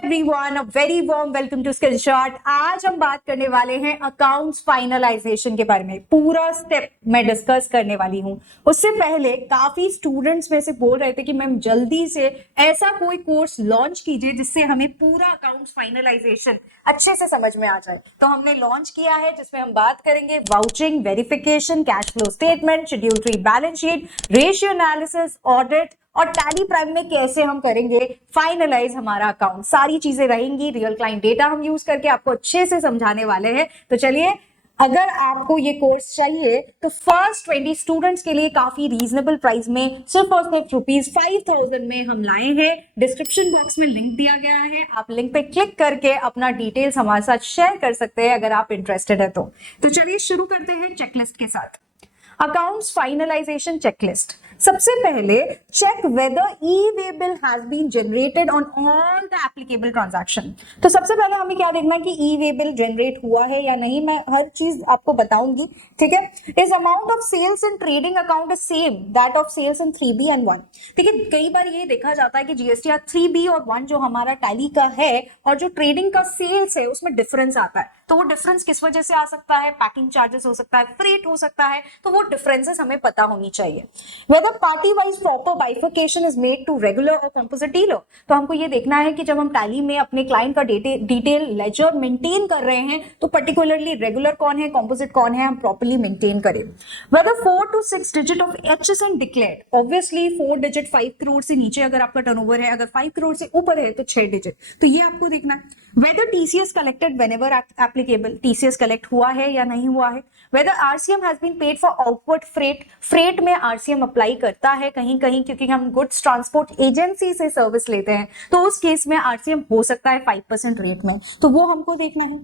Everyone, a very warm welcome to Skillshot. आज हम बात करने वाले हैं अकाउंट्स फाइनलाइजेशन के बारे में। पूरा स्टेप मैं डिस्कस करने वाली हूं। उससे पहले काफी स्टूडेंट्स में से बोल रहे थे कि मैम जल्दी से ऐसा कोई कोर्स लॉन्च कीजिए जिससे हमें पूरा अकाउंट्स फाइनलाइजेशन अच्छे से समझ में आ जाए। तो हमने लॉन्च किया है जिसमें हम बात करेंगे vouching, verification, cash flow statement, schedule 3 balance sheet, ratio analysis, audit और टैली प्राइम में कैसे हम करेंगे फाइनलाइज हमारा अकाउंट। सारी चीजें रहेंगी, रियल क्लाइंट डेटा हम यूज करके आपको अच्छे से समझाने वाले हैं। तो चलिए, अगर आपको ये कोर्स चाहिए तो फर्स्ट 20 स्टूडेंट्स के लिए काफी रीजनेबल प्राइस में सिर्फ और सिर्फ ₹5000 में हम लाए हैं। डिस्क्रिप्शन बॉक्स में लिंक दिया गया है, आप लिंक पे क्लिक करके अपना डिटेल्स हमारे साथ शेयर कर सकते हैं अगर आप इंटरेस्टेड है तो चलिए शुरू करते हैं चेकलिस्ट के साथ। Accounts finalization checklist. सबसे पहले check whether e-way bill has been generated on all the applicable transaction. तो सबसे पहले हमें क्या देखना है कि ई-वे बिल जनरेट हुआ है या नहीं। मैं हर चीज आपको बताऊंगी, ठीक है। Is amount of sales in trading account is same that of sales in 3B and 1। देखिए, कई बार ये देखा जाता है कि जीएसटीआर 3B और 1 जो हमारा टैली का है और जो ट्रेडिंग का सेल्स है उसमें डिफरेंस आता है। तो वो डिफरेंस किस वजह से आ सकता है? पैकिंग चार्जेस हो सकता है, फ्रेट हो सकता है। तो वो डिफरेंसेस हमें पता होनी चाहिए। Whether party wise proper bifurcation is made to regular और कंपोजिट डीलर। तो हमको ये देखना है कि जब हम टैली में अपने क्लाइंट का डिटेल लेजर मेंटेन कर रहे हैं तो पर्टिकुलरली रेगुलर कौन है, कंपोजिट कौन है, हम प्रॉपर्ली मेंटेन करें। Whether 4 to 6 digit of HSN declared. Obviously 4 digit 5 crore से नीचे अगर आपका टर्नओवर है, अगर 5 करोड़ से ऊपर है तो 6 डिजिट। तो ये आपको देखना है। Whether TCS collected whenever applicable. TCS collect हुआ है या नहीं हुआ है। Whether RCM has been paid for outward freight. Freight में RCM अप्लाई करता है कहीं कहीं, क्योंकि हम गुड्स ट्रांसपोर्ट एजेंसी से सर्विस लेते हैं, तो उस केस में RCM हो सकता है 5% रेट में। तो वो हमको देखना है।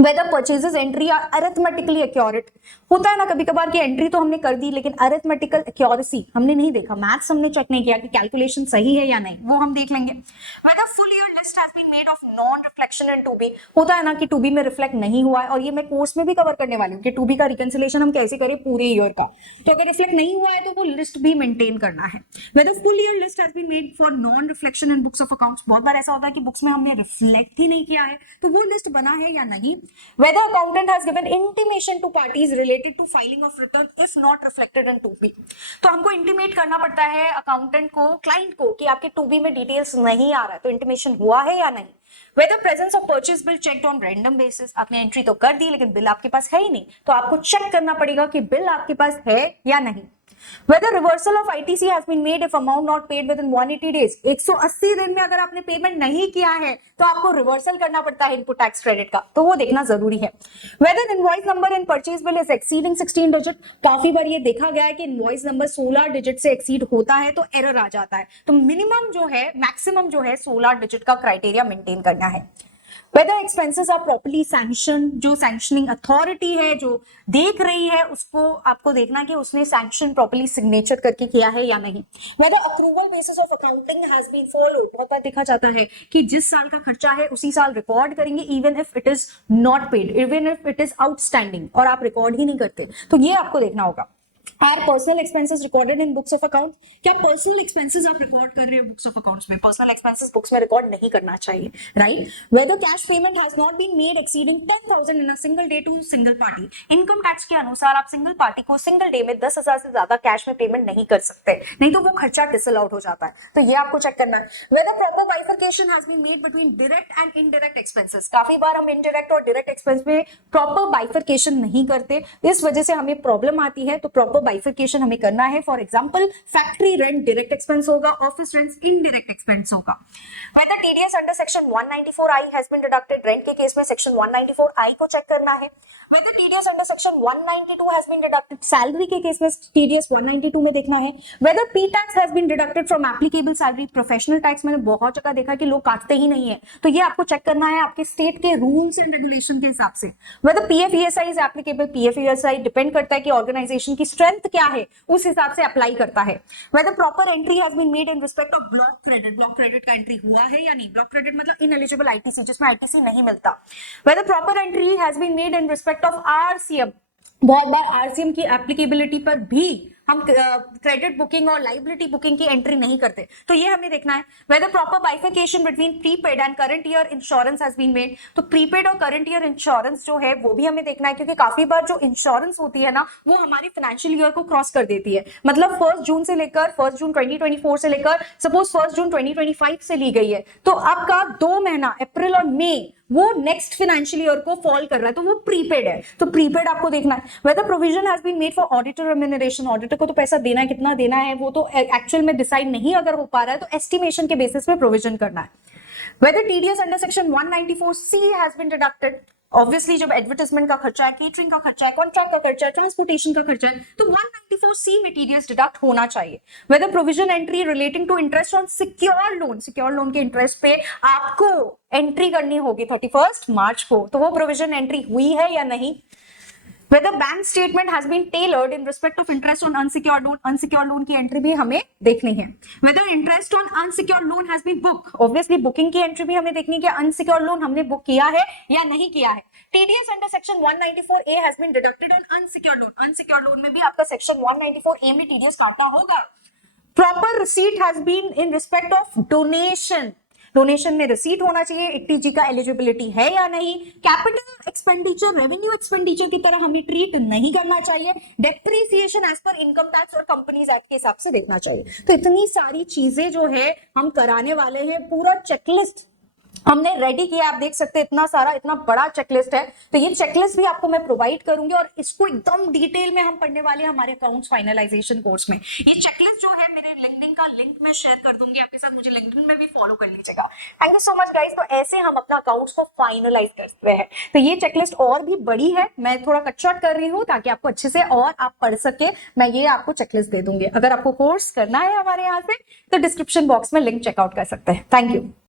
Whether purchases entry are arithmetically accurate. होता है ना कभी कभार की एंट्री तो हमने कर दी लेकिन अरिथमेटिकल एक्यूरेसी हमने नहीं देखा, मैथ्स हमने चेक नहीं किया कि कैलकुलेशन सही है या नहीं, वो हम देख लेंगे। Whether full year list has been made of non reflection in 2B। होता है ना कि 2B में रिफ्लेक्ट नहीं हुआ है, और ये मैं कोर्स में भी कवर करने वाली हूँ कि 2B का रिकंसिलेशन हम कैसे करें पूरे ईयर का। तो अगर रिफ्लेक्ट नहीं हुआ है तो वो लिस्ट भी मेंटेन करना है। Whether full year list has been made for non reflection in books of accounts. बहुत बार ऐसा होता है कि बुक्स में हमने रिफ्लेक्ट ही नहीं किया है, तो वो लिस्ट बना है या नहीं। Whether accountant has given intimation to parties related to filing of return if not reflected in 2B। तो हमको इंटीमेट करना पड़ता है अकाउंटेंट को, क्लाइंट को, कि आपके 2B में डिटेल्स नहीं आ रहा है, तो इंटीमेशन हुआ है या नहीं। Whether presence of purchase bill checked on random basis। आपने एंट्री तो कर दी लेकिन बिल आपके पास है ही नहीं, तो आपको चेक करना पड़ेगा कि बिल आपके पास है या नहीं। Whether reversal of ITC has been made if amount not paid within 180 days। 180 दिन में अगर आपने पेमेंट नहीं किया है तो आपको रिवर्सल करना पड़ता है इनपुट टैक्स क्रेडिट का, तो वो देखना जरूरी है। Whether invoice number in purchase bill is exceeding 16 digit. काफी बार ये देखा गया है कि इनवॉइस नंबर 16 डिजिट से एक्सीड होता है तो एरर आ जाता है। तो मिनिमम जो है, मैक्सिमम जो है 16 डिजिट का क्राइटेरिया मेंटेन करना है। Whether expenses are properly sanctioned। जो सैंक्शनिंग अथॉरिटी है जो देख रही है उसको आपको देखना कि उसने सैंक्शन प्रॉपर्ली सिग्नेचर करके किया है या नहीं। Whether accrual basis of accounting has been followed। बहुत बार देखा जाता है कि जिस साल का खर्चा है उसी साल रिकॉर्ड करेंगे even if it is not paid, even if it is outstanding, और आप रिकॉर्ड ही नहीं करते, तो ये आपको देखना होगा। Are personal expenses recorded in books of account। क्या पर्सनल एक्सपेंसेस आप रिकॉर्ड कर रहे हो बुक्स ऑफ अकाउंट्स में? पर्सनल एक्सपेंसेस बुक्स में रिकॉर्ड नहीं करना चाहिए, right. Whether cash payment has not been made exceeding 10,000 in a single day to single party। Income tax के अनुसार आप सिंगल पार्टी को सिंगल डे में 10,000 से ज्यादा कैश में पेमेंट नहीं कर सकते, नहीं तो वो खर्चा डिसअलाउड हो जाता है, तो ये आपको चेक करना है। Whether proper bifurcation has been made between direct and indirect expenses। काफी बार हम इनडायरेक्ट और डायरेक्ट एक्सपेंस में प्रॉपर बाइफरकेशन नहीं करते, इस वजह से हमें प्रॉब्लम आती है, तो प्रॉपर बाइफरकेशन हमें करना है। For example factory rent direct expense होगा, ऑफिस रेंट्स इनडायरेक्ट एक्सपेंस होगा। Whether TDS under section 194I has been deducted। Rent के केस में सेक्शन 194I को चेक करना है। Whether TDS under section 192 has been deducted। Salary के case में TDS 192 में देखना है। Whether P-tax has been deducted from applicable salary। Professional tax मैंने बहुत जगह देखा कि लोग काटते ही नहीं है, तो ये आपको चेक करना है आपके स्टेट के रूल्स एंड रेगुलेशन के हिसाब से। Whether PF-ESI is applicable। PF-ESI depend करता है कि ऑर्गेनाइजेशन की स्ट्रेंथ क्या है, उस हिसाब से अप्लाई करता है। Whether proper entry has been made in respect of block credit। Block credit का एंट्री हुआ है या नहीं। ब्लॉक क्रेडिट मतलब इनएलिजिबल ITC, जिसमें ITC नहीं मिलता। Whether proper entry has been made in respect of RCM। बहुत बार RCM की एप्लीकेबिलिटी पर भी हम क्रेडिट बुकिंग और लाइबिलिटी बुकिंग की एंट्री नहीं करते, तो ये हमें देखना है। Whether proper bifurcation between prepaid and current year insurance has been made, तो प्रीपेड और करंट ईयर इंश्योरेंस जो है वो भी हमें देखना है, क्योंकि काफी बार जो इंश्योरेंस होती है ना वो हमारी फाइनेंशियल ईयर को क्रॉस कर देती है। मतलब 1 जून से लेकर 1 जून 2024 से लेकर सपोज 1 जून 2025 से ली गई है, तो आपका 2 महीना अप्रैल और मई वो नेक्स्ट फाइनेंशियल ईयर को फॉल कर रहा है, तो वो प्रीपेड है, तो प्रीपेड आपको देखना है। Whether provision has been made for auditor remuneration, auditor को तो पैसा देना है, कितना देना है वो तो एक्चुअल में डिसाइड नहीं अगर हो पा रहा है, तो एस्टिमेशन के बेसिस पे प्रोविजन करना है। Whether TDS under section 194C has been deducted, obviously जब एडवर्टाइजमेंट का खर्चा है, केटरिंग का खर्चा है, कॉन्ट्रैक्ट का खर्चा है, ट्रांसपोर्टेशन का खर्चा है, तो 194C में टीडीएस डिडक्ट होना चाहिए। Whether provision entry relating to interest on secure loan के इंटरेस्ट पे आपको एंट्री करनी होगी 31 मार्च को, तो वो प्रोविजन एंट्री हुई है या नहीं। Whether bank statement has been tailored in respect of interest on unsecured loan की एंट्री भी हमें देखनी है। Whether interest on unsecured loan has been booked, obviously booking की एंट्री भी हमें देखनी है कि unsecured loan हमने बुक किया है या नहीं किया है। TDS under section 194A has been deducted on unsecured loan, unsecured loan में भी आपका section 194A में TDS काटना होगा। Proper receipt has been in respect of donation, donation में रिसीट होना चाहिए, 80G का एलिजिबिलिटी है या नहीं। कैपिटल एक्सपेंडिचर रेवेन्यू एक्सपेंडिचर की तरह हमें ट्रीट नहीं करना चाहिए। डेप्रिसिएशन एज पर इनकम टैक्स और कंपनीज एक्ट के हिसाब से देखना चाहिए। तो इतनी सारी चीजें जो है हम कराने वाले हैं, पूरा चेकलिस्ट हमने रेडी किया, आप देख सकते हैं इतना सारा, इतना बड़ा चेकलिस्ट है। तो ये चेकलिस्ट भी आपको मैं प्रोवाइड करूंगी और इसको एकदम डिटेल में हम पढ़ने वाले हैं हमारे अकाउंट्स फाइनलाइजेशन कोर्स में। ये चेकलिस्ट जो है मेरे लिंक्डइन का लिंक मैं शेयर कर दूंगी आपके साथ, मुझे लिंक्डइन में भी फॉलो कर लीजिएगा। Thank you so much guys. तो ऐसे हम अपना अकाउंट्स को फाइनलाइज करते हैं। तो ये चेकलिस्ट और भी बड़ी है, मैं थोड़ा कट शॉर्ट कर रही हूँ ताकि आपको अच्छे से और आप पढ़ सके। मैं ये आपको चेकलिस्ट दे दूंगी। अगर आपको कोर्स करना है हमारे यहाँ से तो डिस्क्रिप्शन बॉक्स में लिंक चेकआउट कर सकते हैं। Thank you.